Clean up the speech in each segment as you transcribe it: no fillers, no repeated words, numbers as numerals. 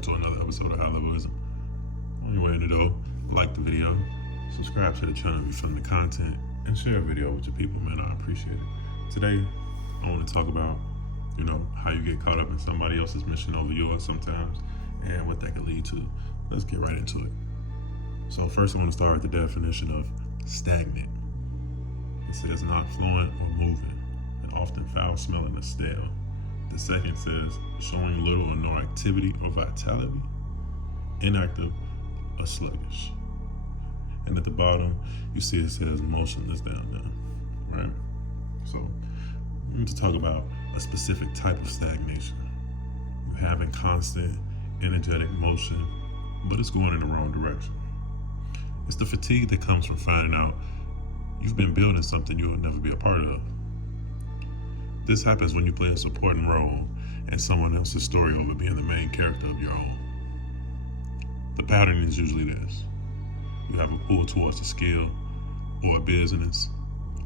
back to another episode of High Levelism. On your way in the door, like the video, subscribe to the channel if you find the content, and share a video with your people, man. I appreciate it. Today, I want to talk about, how you get caught up in somebody else's mission over yours sometimes, and what that can lead to. Let's get right into it. So first, I want to start with the definition of stagnant. It says not fluent or moving, and often foul-smelling or stale. The second says showing little or no activity or vitality, inactive or sluggish. And at the bottom, you see it says motionless down there, right? So we need to talk about a specific type of stagnation. You're having constant, energetic motion, but it's going in the wrong direction. It's the fatigue that comes from finding out you've been building something you'll never be a part of. This happens when you play a supporting role in someone else's story over being the main character of your own. The pattern is usually this. You have a pull towards a skill or a business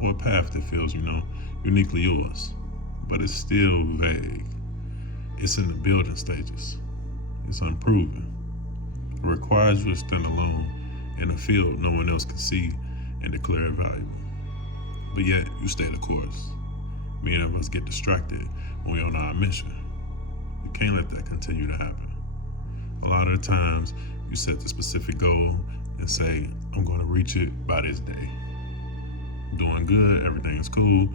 or a path that feels, uniquely yours, but it's still vague. It's in the building stages. It's unproven. It requires you to stand alone in a field no one else can see and declare it valuable. But yet, you stay the course. Many of us get distracted when we're on our mission. You can't let that continue to happen. A lot of the times, you set the specific goal and say, I'm going to reach it by this day. Doing good, everything is cool.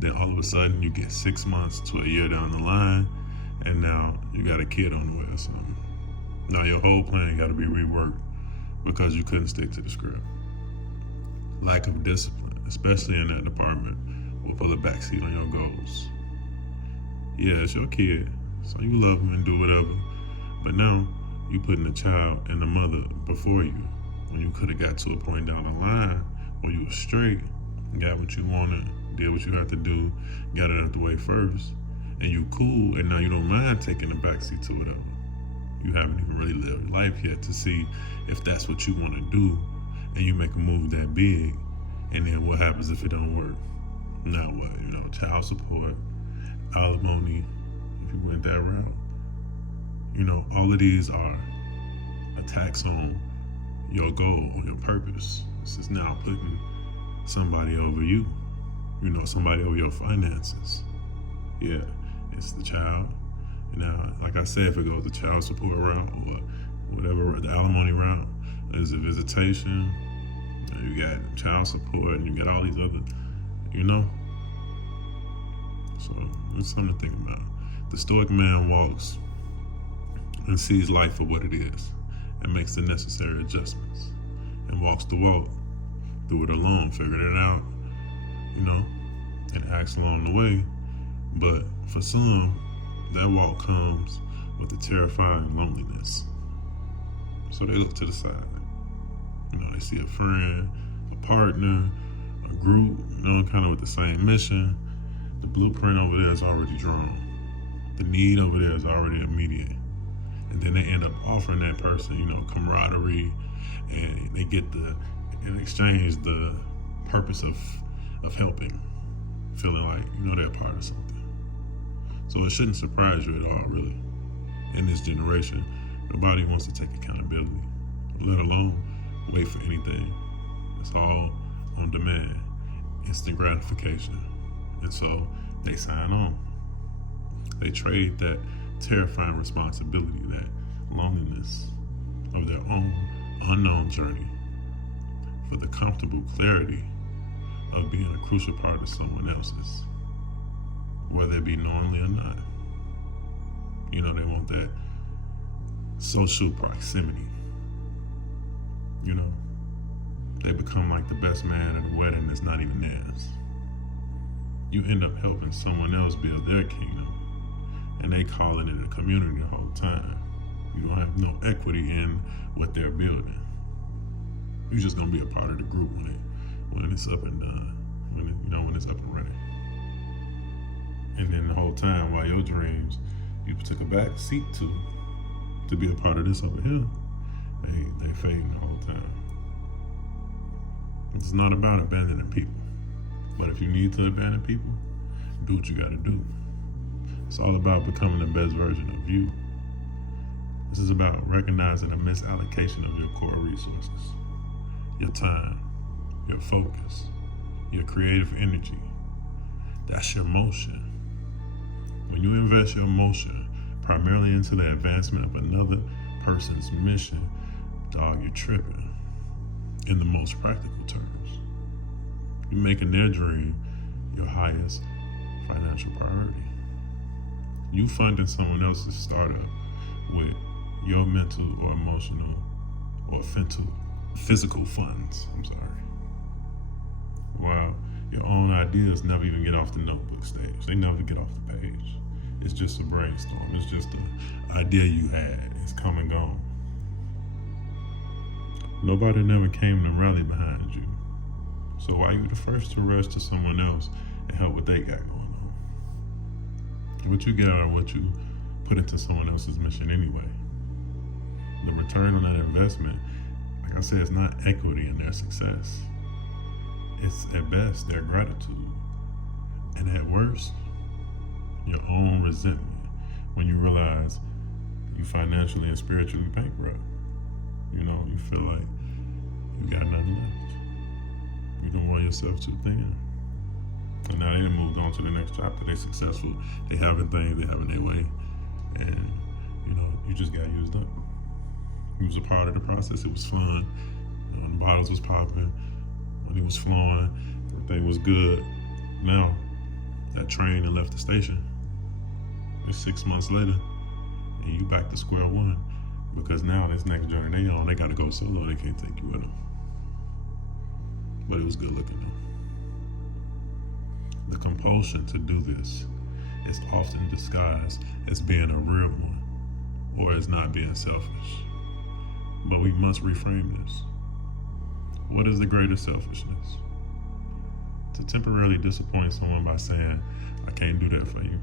Then all of a sudden, you get 6 months to a year down the line, and now you got a kid on the way or something. Now your whole plan got to be reworked because you couldn't stick to the script. Lack of discipline, especially in that department, will pull a backseat on your goals. Yeah, it's your kid, so you love him and do whatever, but now you putting the child and the mother before you when you could have got to a point down the line where you were straight, got what you wanted, did what you had to do, got it out the way first, and you cool, and now you don't mind taking the backseat to whatever. You haven't even really lived life yet to see if that's what you want to do, and you make a move that big, and then what happens if it don't work? Now what? Child support, alimony, if you went that route. All of these are attacks on your goal, on your purpose. This is now putting somebody over you, somebody over your finances. Yeah, it's the child. Now, like I said, if it goes the child support route or whatever, the alimony route, there's a visitation, you got child support, and you got all these other, So it's something to think about. The stoic man walks and sees life for what it is and makes the necessary adjustments and walks the walk through it alone, figuring it out, and acts along the way. But for some, that walk comes with a terrifying loneliness. So they look to the side. They see a friend, a partner, a group, kind of with the same mission. The blueprint over there is already drawn. The need over there is already immediate. And then they end up offering that person, camaraderie, and they get in exchange, the purpose of helping, feeling like, they're a part of something. So it shouldn't surprise you at all, really. In this generation, nobody wants to take accountability, let alone wait for anything. It's all on demand, instant gratification. And so they sign on. They trade that terrifying responsibility, that loneliness of their own unknown journey for the comfortable clarity of being a crucial part of someone else's, whether it be knowingly or not. They want that social proximity. They become like the best man at a wedding that's not even theirs. You end up helping someone else build their kingdom, and they calling it a community the whole time. You don't have no equity in what they're building. You're just gonna be a part of the group when it's up and done, when it's up and running. And then the whole time, while your dreams you took a back seat to be a part of this over here, they fading the whole time. It's not about abandoning people, but if you need to abandon people, do what you gotta do. It's all about becoming the best version of you. This is about recognizing a misallocation of your core resources, your time, your focus, your creative energy. That's your motion. When you invest your motion primarily into the advancement of another person's mission, dog, you're tripping. In the most practical terms, you're making their dream your highest financial priority. You funding someone else's startup with your mental or emotional or physical funds, while your own ideas never even get off the notebook stage. They never get off the page. It's just a brainstorm. It's just an idea you had. It's come and gone. Nobody never came to rally behind you. So why are you the first to rush to someone else and help what they got going on? What you get out of what you put into someone else's mission anyway. The return on that investment, like I said, it's not equity in their success. It's at best their gratitude. And at worst, your own resentment when you realize you financially and spiritually bankrupt. You feel like you got nothing left. You don't want yourself too thin. And now they moved on to the next chapter. They successful. They having things. They having their way. And, you just got used up. It was a part of the process. It was fun. The bottles was popping. Money was flowing. Everything was good. Now, that train that left the station, it's 6 months later, and you back to square one. Because now this next journey they on, they gotta go solo. They can't take you with them. But it was good looking though. The compulsion to do this is often disguised as being a real one, or as not being selfish. But we must reframe this. What is the greatest selfishness? To temporarily disappoint someone by saying, I can't do that for you.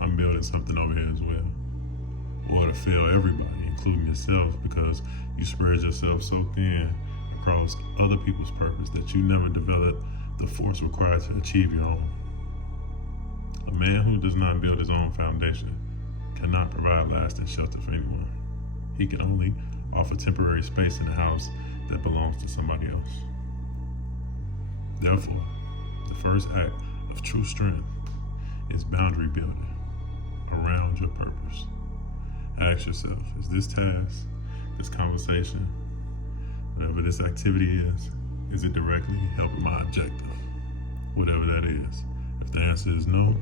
I'm building something over here as well. Or to fail everybody, including yourself, because you spread yourself so thin across other people's purpose that you never develop the force required to achieve your own. A man who does not build his own foundation cannot provide lasting shelter for anyone. He can only offer temporary space in the house that belongs to somebody else. Therefore, the first act of true strength is boundary building around your purpose. Ask yourself, is this task, this conversation, whatever this activity is it directly helping my objective? Whatever that is. If the answer is no,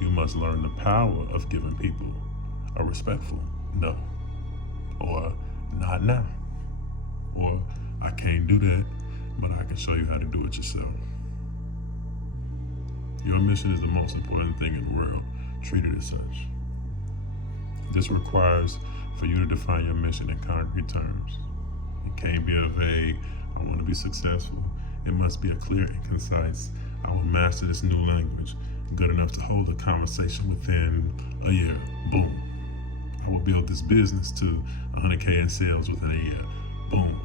you must learn the power of giving people a respectful no. Or not now. Or I can't do that, but I can show you how to do it yourself. Your mission is the most important thing in the world. Treat it as such. This requires for you to define your mission in concrete terms. It can't be a vague, I want to be successful. It must be a clear and concise, I will master this new language, good enough to hold a conversation within a year. Boom. I will build this business to 100K in sales within a year. Boom.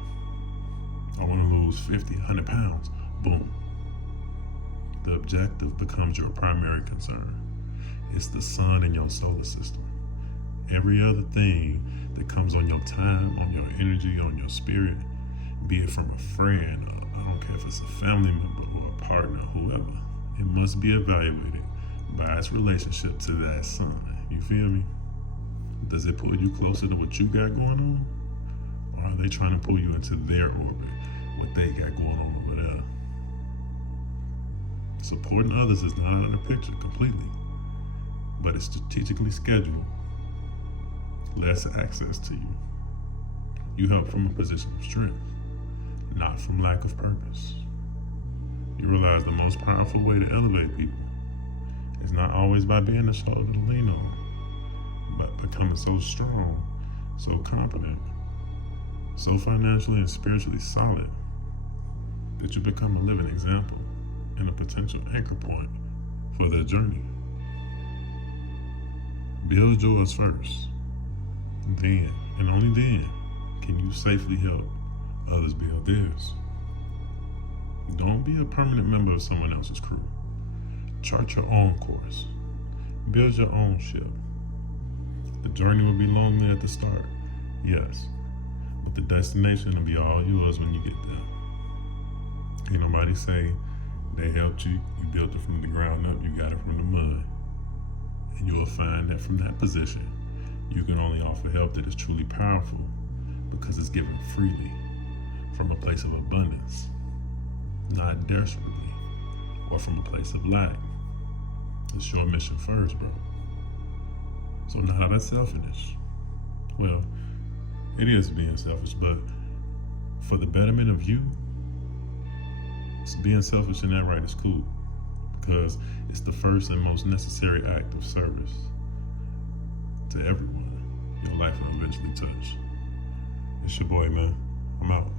I want to lose 50, 100 pounds. Boom. The objective becomes your primary concern. It's the sun in your solar system. Every other thing that comes on your time, on your energy, on your spirit, be it from a friend, I don't care if it's a family member or a partner, whoever, it must be evaluated by its relationship to that sun. You feel me? Does it pull you closer to what you got going on? Or are they trying to pull you into their orbit, what they got going on over there? Supporting others is not out of the picture completely, but it's strategically scheduled. Less access to you. You help from a position of strength, not from lack of purpose. You realize the most powerful way to elevate people is not always by being the shoulder to lean on, but becoming so strong, so competent, so financially and spiritually solid that you become a living example and a potential anchor point for their journey. Build yours first. Then, and only then, can you safely help others build theirs. Don't be a permanent member of someone else's crew. Chart your own course. Build your own ship. The journey will be lonely at the start, Yes. But the destination will be all yours when you get there. Ain't nobody say they helped you, you built it from the ground up, you got it from the mud. And you will find that from that position, you can only offer help that is truly powerful because it's given freely from a place of abundance, not desperately or from a place of lack. It's your mission first, bro. So now how that's selfish? Well, it is being selfish, but for the betterment of you, being selfish in that right is cool because it's the first and most necessary act of service to everyone your life will eventually touch. It's your boy, man. I'm out.